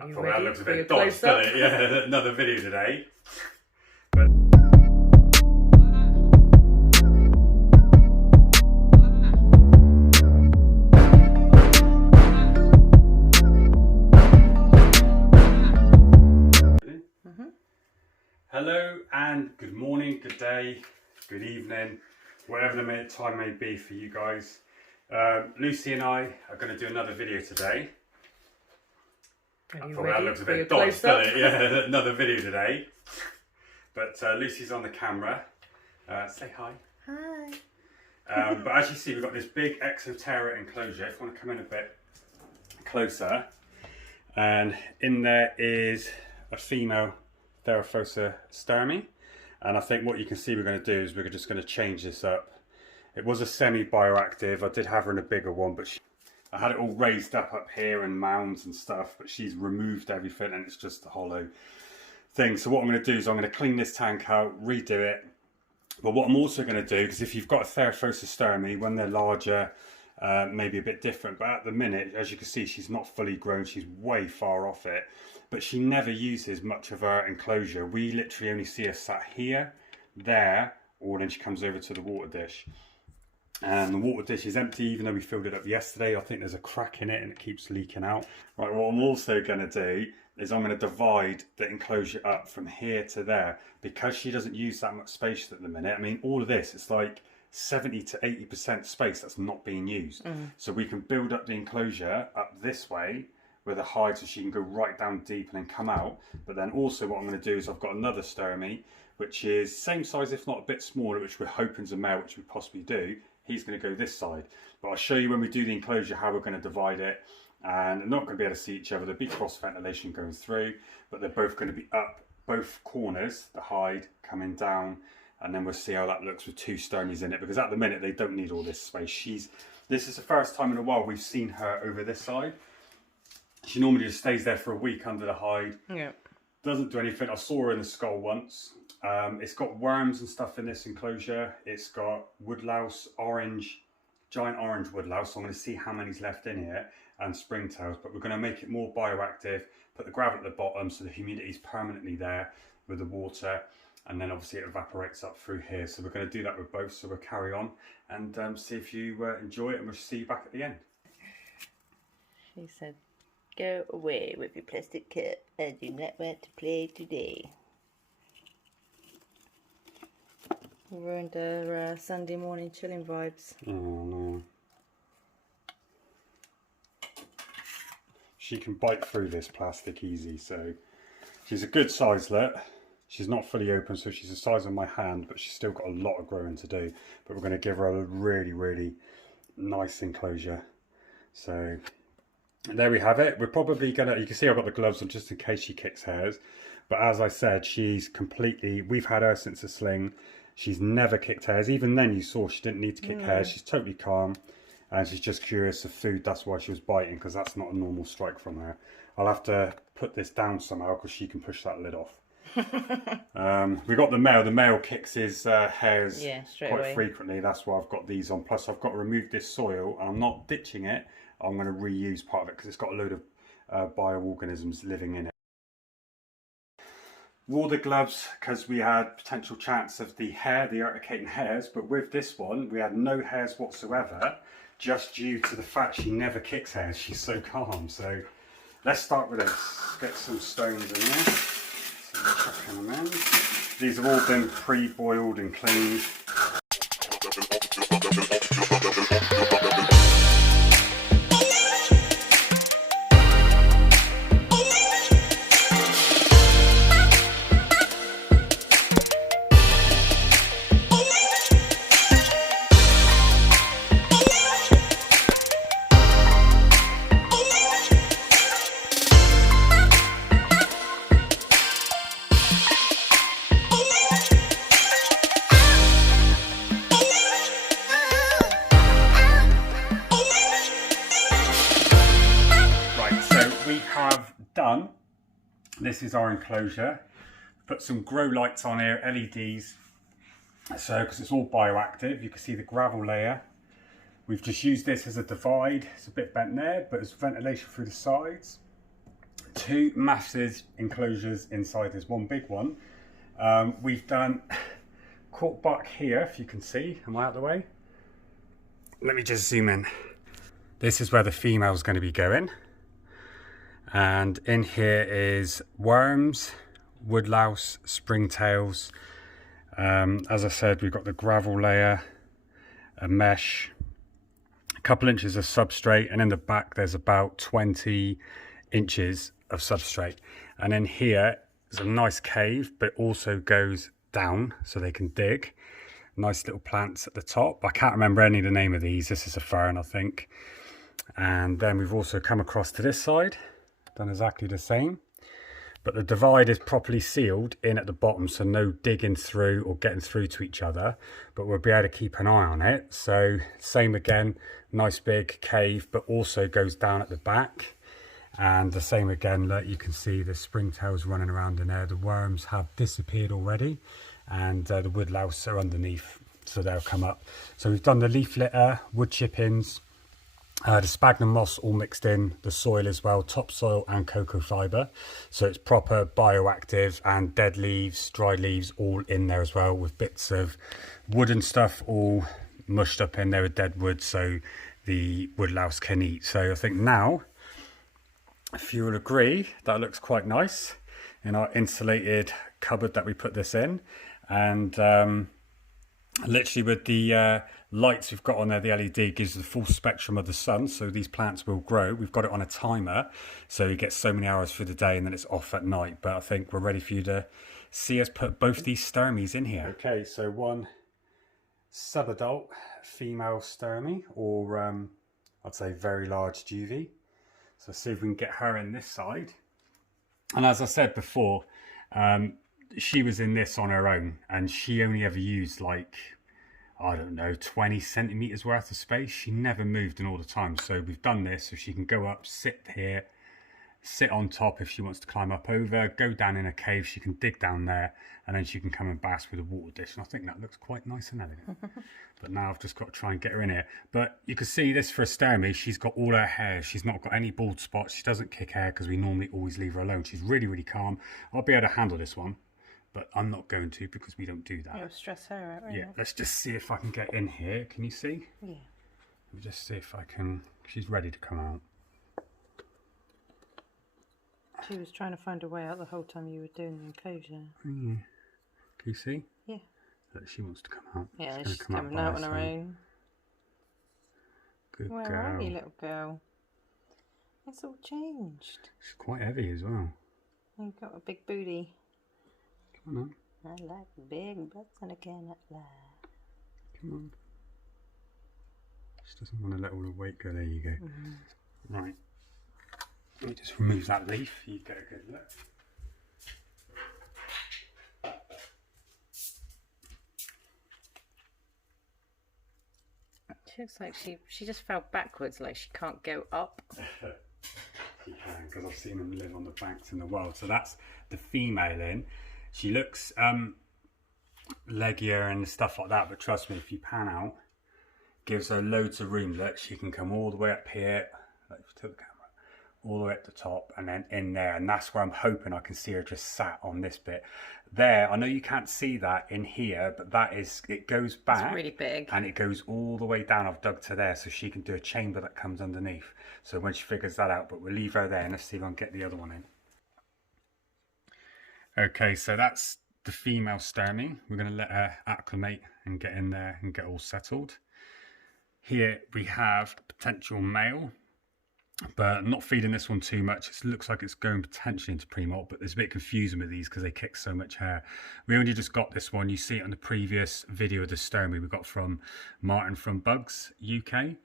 Well, that looks a bit dodged, doesn't it? Yeah, another video today. Hello and good morning, good day, good evening, whatever the time may be for you guys. Lucy and I are going to do another video today. Well, that looks a bit dodged, doesn't it? Yeah, another video today. But Lucy's on the camera. Say hi. Hi. But as you see, we've got this big Exoterra enclosure. If you want to come in a bit closer. And in there is a female Theraphosa Stirmi. And I think what you can see we're going to do is we're just going to change this up. It was a semi-bioactive. I did have her in a bigger one, but I had it all raised up here and mounds and stuff, but she's removed everything and it's just a hollow thing. So what I'm going to do is I'm going to clean this tank out, redo it. But what I'm also going to do, because if you've got a Theraphosa Stirmi, when they're larger, maybe a bit different. But at the minute, as you can see, she's not fully grown. She's way far off it. But she never uses much of her enclosure. We literally only see her sat here, there, or then she comes over to the water dish. And the water dish is empty, even though we filled it up yesterday. I think there's a crack in it and it keeps leaking out. Right, what I'm also going to do is I'm going to divide the enclosure up from here to there. Because she doesn't use that much space at the minute. I mean, all of this, it's like 70 to 80% space that's not being used. So we can build up the enclosure up this way with a hide so she can go right down deep and then come out. But then also what I'm going to do is I've got another Stirmi, which is same size, if not a bit smaller, which we're hoping is a male, which we possibly do. He's going to go this side. But I'll show you when we do the enclosure how we're going to divide it. And they're not going to be able to see each other. There'll be cross ventilation going through, but they're both going to be up both corners, the hide coming down. And then we'll see how that looks with two Stirmies in it, because at the minute they don't need all this space. This is the first time in a while we've seen her over this side. She normally just stays there for a week under the hide. Yeah. Doesn't do anything. I saw her in the skull once. It's got worms and stuff in this enclosure. It's got woodlouse, giant orange woodlouse. So I'm going to see how many's left in here, and springtails. But we're going to make it more bioactive, put the gravel at the bottom so the humidity is permanently there with the water. And then obviously it evaporates up through here. So we're going to do that with both. So we'll carry on and see if you enjoy it, and we'll see you back at the end. She said, "Go away with your plastic cup. I do not want to play today." Ruined her Sunday morning chilling vibes. Oh no. She can bite through this plastic easy, so she's a good sizelet. She's not fully open, so she's the size of my hand, but she's still got a lot of growing to do. But we're going to give her a really, really nice enclosure. So there we have it. We're probably going to, you can see I've got the gloves on just in case she kicks hairs. But as I said, she's completely, we've had her since a sling. She's never kicked hairs. Even then you saw she didn't need to kick hairs. She's totally calm. And she's just curious of food. That's why she was biting, because that's not a normal strike from her. I'll have to put this down somehow because she can push that lid off. We got the male. The male kicks his hairs quite frequently. That's why I've got these on. Plus I've got to remove this soil, and I'm not ditching it. I'm going to reuse part of it because it's got a load of bioorganisms living in it. Wore the gloves because we had potential chance of the hair, the urticating hairs, but with this one we had no hairs whatsoever, just due to the fact she never kicks hairs. She's so calm. So let's start with this. Get some stones in there. So chucking them in. These have all been pre-boiled and cleaned. Done. This is our enclosure. Put some grow lights on here, LEDs, so because it's all bioactive. You can see the gravel layer. We've just used this as a divide. It's a bit bent there, but there's ventilation through the sides. two massive enclosures inside. There's one big one. We've done cork bark here, if you can see. Am I out of the way? Let me just zoom in. This is where the female is going to be going. And in here is worms, woodlouse, springtails. As I said, we've got the gravel layer, a mesh, a couple inches of substrate, and in the back there's about 20 inches of substrate. And in here is a nice cave, but it also goes down so they can dig. Nice little plants at the top. I can't remember any of the name of these. This is a fern, I think. And then we've also come across to this side, done exactly the same. But the divide is properly sealed in at the bottom, so no digging through or getting through to each other. But we'll be able to keep an eye on it. So same again, nice big cave, but also goes down at the back. And the same again, look, you can see the springtails running around in there. The worms have disappeared already, and the woodlouse are underneath, so they'll come up. So we've done the leaf litter, wood chippings, the sphagnum moss all mixed in, the soil as well, topsoil and cocoa fibre. So it's proper bioactive, and dead leaves, dried leaves all in there as well, with bits of wooden stuff all mushed up in there with dead wood, so the woodlouse can eat. So I think now, if you will agree, that looks quite nice in our insulated cupboard that we put this in. And literally with the lights we've got on there, the LED gives the full spectrum of the sun, so these plants will grow. We've got it on a timer, so you get so many hours through the day and then it's off at night. But I think we're ready for you to see us put both these Stirmies in here. Okay, so one subadult female Stirmi, or I'd say very large juvie. So see if we can get her in this side. And as I said before, she was in this on her own, and she only ever used like, I don't know, 20 centimeters worth of space. She never moved in all the time. So we've done this so she can go up, sit here, sit on top if she wants to climb up over, go down in a cave. She can dig down there, and then she can come and bask with a water dish. And I think that looks quite nice and elegant. But now I've just got to try and get her in here. But you can see this for a Stirmi, she's got all her hair. She's not got any bald spots. She doesn't kick hair because we normally always leave her alone. She's really, really calm. I'll be able to handle this one, but I'm not going to because we don't do that. You'll stress her out, right? Yeah, let's just see if I can get in here. Can you see? Yeah. We'll just see if I can. She's ready to come out. She was trying to find a way out the whole time you were doing the enclosure. Yeah. Can you see? Yeah. Look, she wants to come out. Yeah, she's coming out on her own. Good girl. Where are you, little girl? It's all changed. She's quite heavy as well. You've got a big booty. Come on. I like big butts and I cannot lie. Come on. She doesn't want to let all the weight go. There you go. Right. Let me just remove that leaf. You get a good look. She looks like she just fell backwards, like she can't go up. She can, because I've seen them live on the banks in the wild. So that's the female in. She looks leggier and stuff like that, but trust me, if you pan out, gives her loads of room. Look, she can come all the way up here, like to the camera, all the way up the top, and then in there, and that's where I'm hoping I can see her just sat on this bit. There, I know you can't see that in here, but that is, it goes back. It's really big. And it goes all the way down. I've dug to there, so she can do a chamber that comes underneath. So when she figures that out, but we'll leave her there and let's see if I can get the other one in. Okay, so that's the female Stirmi. We're going to let her acclimate and get in there and get all settled. Here we have the potential male, but I'm not feeding this one too much. It looks like it's going potentially into pre-molt, but it's a bit confusing with these because they kick so much hair. We only just got this one. You see it on the previous video of the Stirmi we got from Martin from Bugs UK.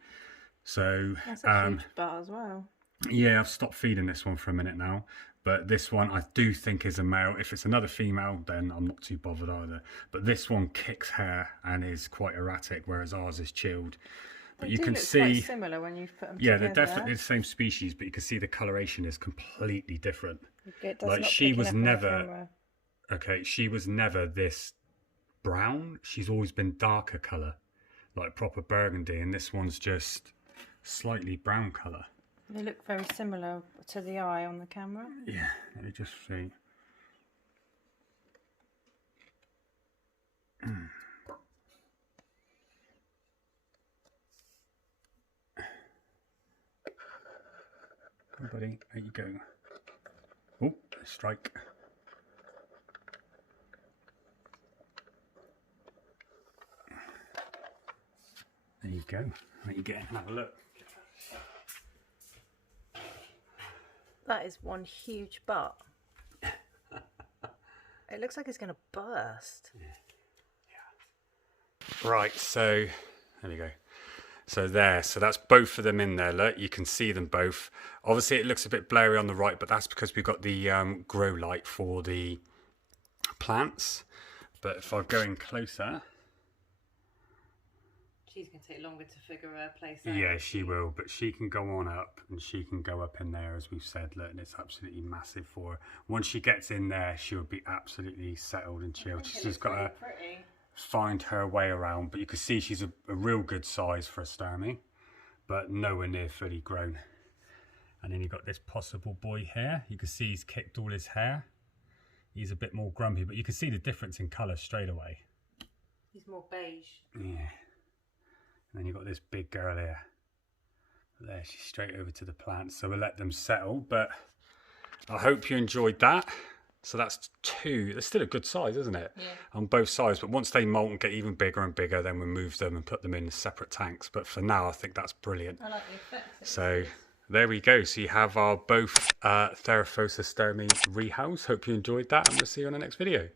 So that's a huge bar as well. Yeah, I've stopped feeding this one for a minute now. But this one I do think is a male. If it's another female, then I'm not too bothered either. But this one kicks hair and is quite erratic, whereas ours is chilled. But you can see quite similar when you put them together. Yeah, they're definitely the same species, but you can see the coloration is completely different. Like she was never she was never this brown. She's always been darker colour, like proper burgundy, and this one's just slightly brown colour. They look very similar to the eye on the camera. Yeah, let me just see. Come on, buddy, there you go. Oh, strike. There you go. Let you get in and have a look. That is one huge butt. It looks like it's going to burst. Yeah. Right, so there we go. So that's both of them in there. Look, you can see them both. Obviously, it looks a bit blurry on the right, but that's because we've got the grow light for the plants. But if I go in closer, She's going to take longer to figure her place out. yeah, she will. But she can go on up, and she can go up in there, as we've said. Look, and it's absolutely massive for her. Once she gets in there, she'll be absolutely settled and chilled. She's just got to find her way around, but you can see she's a real good size for a Stirmi, but nowhere near fully grown. And then you've got this possible boy here. You can see he's kicked all his hair. He's a bit more grumpy, but you can see the difference in colour straight away. He's more beige. Yeah. And then you've got this big girl here. There, she's straight over to the plants, so we'll let them settle, but I hope you enjoyed that. So that's two. They're still a good size, isn't it? Yeah. On both sides. But once they molt and get even bigger and bigger, then we move them and put them in separate tanks. But for now, I think that's brilliant. I like the effect. So there we go. So you have our both Theraphosa Stirmi rehouse. Hope you enjoyed that, and we'll see you on the next video.